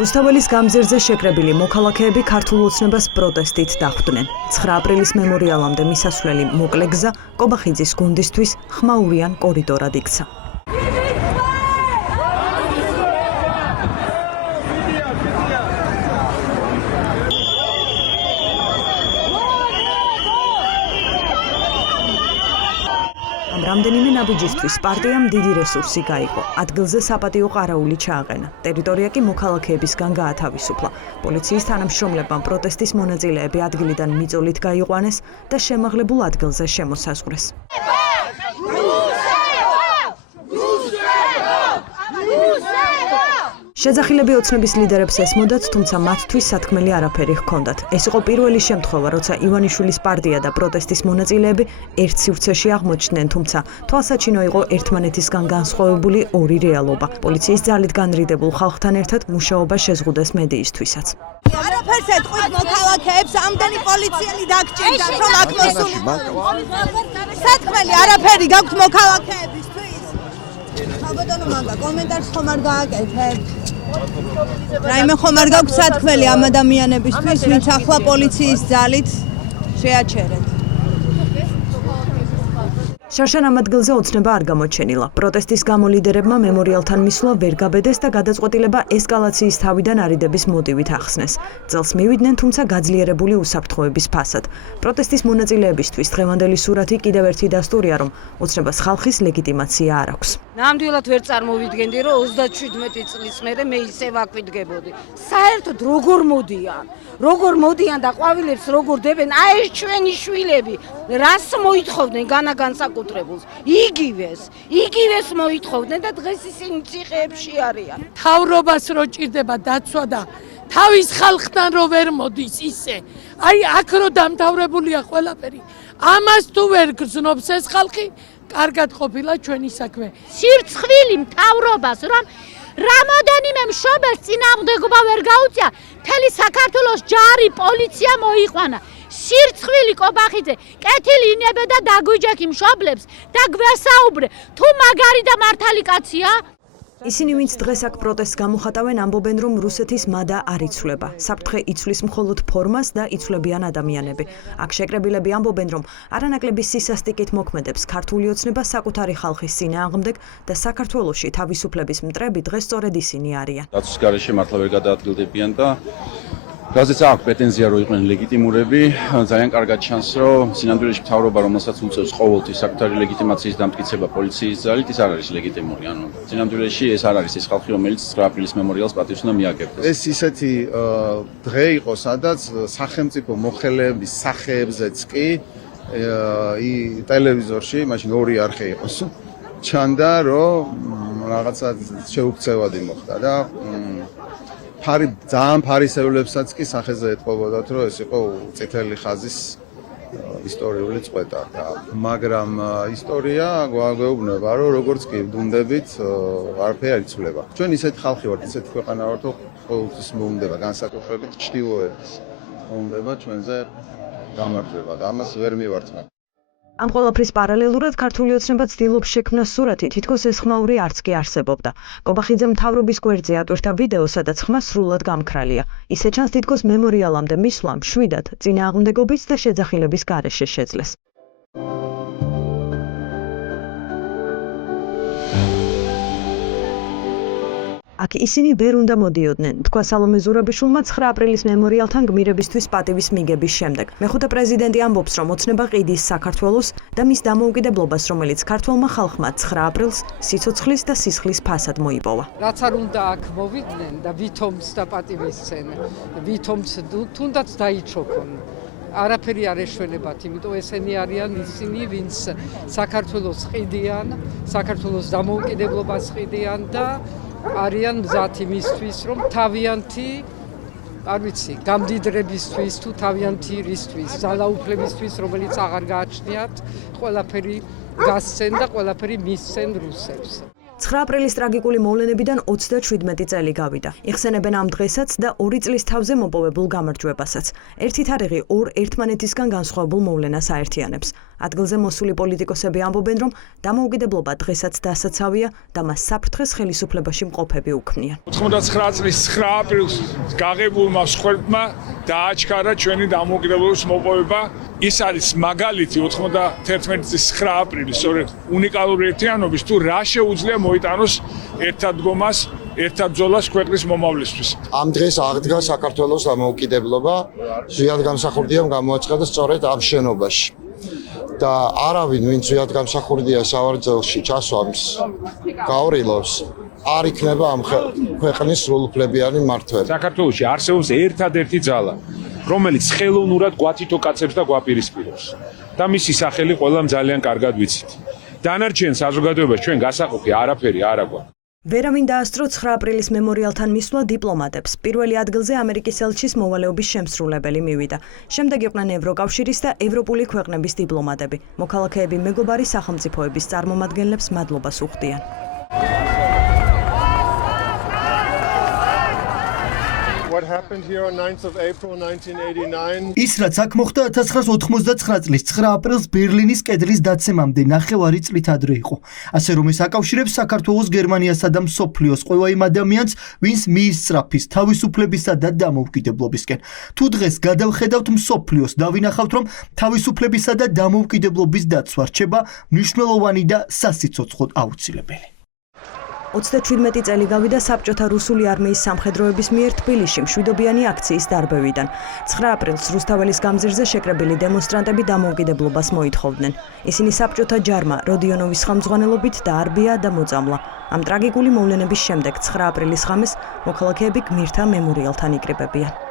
რუსთაველის გამზირზე შეკრებილი მოქალაქეები ქართულ ოცნებას პროტესტით დახვდნენ. 9 აპრილის მემორიალამდე მისასვლელი მოკლე გზა კობახიძის გუნდისთვის ხმაურიან კორიდორად იქცა. რამდენიმე ნაბიჯისთვის პარტიამ დიდი რესურსი გაიღო. ადგილზე საპატიო ყარაული ჩააყენა. ტერიტორია კი მოქალაქეებისგან გაათავისუფლა. პოლიციის თანამშრომლებმა პროტესტის მონაწილეები ადგილიდან მიწოლით გაიყვანეს და შემაღლებულ ადგილზე შემოსაზღვრეს. შეძახილები ოცნების ლიდერებს ესმოდათ, თუმცა მათთვის სათქმელი არაფერი ჰქონდათ. ეს იყო პირველი შემთხვევა, როცა ივანიშვილის პარტია და პროტესტის მონაწილეები ერთ სივრცეში აღმოჩნდნენ, თუმცა თვალსაჩინო იყო ერთმანეთისგან განსხვავებული ორი რეალობა. პოლიციის ძალით განრიდებულ ხალხთან ერთად მუშაობა შეზღუდეს მედიისთვისაც. არაფერს ეთყვით მოქალაქეებს, ამდენი პოლიციელი დაგჭირდა, რომ აქ მოსული. სათქმელი არაფერი გაქვთ მოქალაქეებისთვის. საბატონო მამა, კომენტარს ხომ არ გააკეთებთ? რაიმე ხომ არ გაქვთ სათქმელი ამ ადამიანებისთვის, ვინც ახლა პოლიციის ძალით შეაჩერეთ. შარშან ამ ადგილზე ოცნება არ გამოჩენილა. პროტესტის გამო ლიდერებმა მემორიალთან მისვლა ვერ გაბედეს და გადაწყვეტილება ესკალაციის თავიდან არიდების მოტივით ახსნეს. წელს მივიდნენ, თუმცა გაძლიერებული უსაფრთხოების ფასად. პროტესტის მონაწილეებისთვის დღევანდელი სურათი კიდევ ერთი დასტურია, რომ ოცნებას ხალხის ლეგიტიმაცია არ აქვს. ნამდვილად ვერ წარმოვიდგენდი, რომ 37 წლის მერე მე ისევ აქ ვიდგებოდი. საერთოდ როგორ მოდიან და ყვავილებს როგორ დებენ, აი ეს ჩვენი შვილები, რას მოითხოვდნენ განსაკუთრებულს? იგივეს მოითხოვდნენ და დღეს ისინი ციხეებში არიან. თავრობას რო ჭირდება დაცვა და თავის ხალხთან რო ვერ მოდის ისე. აი აქ რო დამთავრებულია ყველაფერი. ამას თუ ვერ გრძნობს ეს ხალხი, კარგად ყოფილა ჩვენი საქმე. სირცხვილი მთავრობას, რომ რამოდენიმე მშობელს წინააღმდეგობა ვერ გაუწია, მთელი საქართველოს ჯარი, პოლიცია მოიყვანა. სირცხვილი კობახიძე, კეთილი ინებე და დაგვიჯექი მშობლებს და გვესაუბრე, თუ მაგარი და მართალი კაცია? ისინი, ვინც დღეს აქ პროტესტს გამოხატავენ, ამბობენ, რომ რუსეთის მადა არ იცვლება. საფრთხე იცვლის მხოლოდ ფორმას და იცვლებიან ადამიანები. აქ შეკრებილები ამბობენ, რომ არანაკლები სისასტიკით მოქმედებს ქართული ოცნება საკუთარი ხალხის წინააღმდეგ და საქართველოში თავისუფლების მტრები დღეს სწორედ ისინი არიან. დაცვის გარეშე მართლა ვერ გადაადგილდებიან და გაზეთს აქვს პრეტენზია, რომ იყვნენ ლეგიტიმურები. ძალიან კარგად ჩანს, რომ სინამდვილეში მთავრობა, რომელსაც უწევს ყოველთვის საკუთარი ლეგიტიმაციის დამტკიცება პოლიციის ძალით, ის არ არის ლეგიტიმური. ანუ სინამდვილეში ეს არ არის ეს ხალხი, რომელიც 9 აპრილის მემორიალს პატივს უნდა მიაგებდეს. ეს ისეთი დღე იყო, სადაც სახელმწიფო მოხელეების სახეებზეც კი ტელევიზორში, მაშინ ორი არხი იყოს, ჩანდა, რომ რაღაცა შეუქცევადი მოხდა და ძალიან ფარისევლებსაც კი სახეზე ეთყობოდათ, რომ ეს იყო წითელი ხაზის ისტორიული წყვეტა და მაგრამ ისტორია გვეუბნება, რომ როგორც კი ვდუნდებით, არაფერი არ იცვლება. ჩვენ ისეთ ხალხი ვართ, ისეთ ქვეყანა ვართ, რომ ყოველთვის მოუნდება განსაკუთრებით ჩრდილოეთის მოუნდება ჩვენზე გამარჯვება და ამას ვერ მივარცხნევ. ამ ყველაფრის პარალელურად ქართული ოცნება ცდილობს შექმნას სურათი, თითქოს ეს ხმაური არც კი არსებობდა. კობახიძემ მთავრობის გვერდზე ატვირთა ვიდეო, სადაც ხმა სრულად გამქრალია. ისე ჩანს, თითქოს მემორიალამდე მისვლა მშვიდად წინააღმდეგობის და შეძახილების გარეშე შეძლეს. აქ ისინი ვერ უნდა მოდიოდნენ, თქვა სალომე ზურაბიშვილმა 9 აპრილის მემორიალთან გმირებისთვის პატივის მიგების შემდეგ. მეხუთე პრეზიდენტი ამბობს, რომ ოცნება ყიდის საქართველოს და მის დამოუკიდებლობას, რომელიც ქართველმა ხალხმა 9 აპრილს სიცოცხლის და სისხლის ფასად მოიპოვა. რაც არ უნდა აქ მოვიდნენ და ვითომს და პატივისცენ, ვითომს თუნდაც დაიჩოქონ. არაფერი არ ეშველებათ, იმიტომ ესენი არიან ისინი, ვინც საქართველოს ყიდიან, საქართველოს დამოუკიდებლობას ყიდიან და არიან მზად იმისთვის, რომ თავიანთი, არ ვიცი, გამდიდრებისთვის თუ თავიანთი რისთვის, ძალაუფლებისთვის, რომელიც აღარ გააჩნიათ, ყველაფერი გასცენ და ყველაფერი მისცენ რუსებს. 9 აპრილის ტრაგიკული მოვლენებიდან 37 წელი გავიდა. იხსენებენ ამ დღესაც და 2 წლის თავზე მოპოვებულ გამარჯვებასაც. ერთი თარიღი ორ ერთმანეთისგან განსხვავებულ მოვლენას აერთიანებს. ადგილზე მოსული პოლიტიკოსები ამბობენ, რომ დამოუკიდებლობა დღესაც დასაცავია და მას საფრთხეს ხელისუფლებაში მყოფები უქმნიან. 99 წლის 9 აპრილს გაღებულმა მსხვერპლმა დააჩქარა ჩვენი დამოუკიდებლობის მოპოვება. ის არის მაგალითი 91 წლის 9 აპრილის სწორედ უნიკალური ერთიანობის თუ რა შეუძლია მოიტანოს ერთად დგომას, ერთად ბრძოლას ქვეყნის მომავლისთვის. ამ დღეს აღდგა საქართველოს დამოუკიდებლობა, ზვიად გამსახურდიამ გამოაცხადა სწორედ ამ შენობაში. და არავინ, ვინც ზვიად გამსახურდია სავარძელში ჩასვამს, გავრილობს, არ იქნება ამ ქვეყნის სრულუფლებიანი მმართველი. საქართველოში არსებობს ერთადერთი ძალა, რომელიც ხელოვნურად გვათითო კაცებს და გვაპირისპირებს. და მისი სახელი ყველამ ძალიან კარგად ვიცით. დანარჩენ საზოგადოებას ჩვენ გასაყოფი არაფერი არ აქვს. ვერავინ დაასწრო 9 აპრილის მემორიალთან მისვლა დიპლომატებს. პირველი ადგილზე ამერიკის ელჩის მოვალეობის შემსრულებელი მივიდა. შემდეგ იყვნენ ევროკავშირის და ევროპული ქვეყნების დიპლომატები. მოქალაქეები მეგობარი სახელმწიფოების წარმომადგენლებს მადლობას უხდიან. What happened here on 9th of April 1989? ის რაც აქ მოხდა 1999 წლის 9 აპრილს ბერლინის კედლის დაცემამდე 9 წლით ადრე იყო. ასე რომ ეს აკავშირებს საქართველოს, გერმანიასა და მსოფლიოს ყველა იმ ადამიანს, ვინც მიისწრაფის თავისუფლებისა და დამოუკიდებლობისკენ. თუ დღეს გადავხედავთ მსოფლიოს, დავინახავთ, რომ თავისუფლებისა და დამოუკიდებლობის დაცვა რჩება მნიშვნელოვანი და სასიცოცხლოდ აუცილებელი. 37 წელი გავიდა საბჭოთა რუსული არმიის სამხედროების მიერ თბილისში მშვიდობიანი აქციის დარბევიდან. 9 აპრილს რუსთაველის გამზირზე შეკრებილი დემონსტრანტები დამოუკიდებლობას მოითხოვდნენ. ისინი საბჭოთა ჯარმა როდიონოვის ხელმძღვანელობით დაარბია და მოწამლა. ამ ტრაგიკული მოვლენების შემდეგ 9 აპრილის ღამეს მოქალაქეები გმირთა მემორიალთან იკრიბებიან.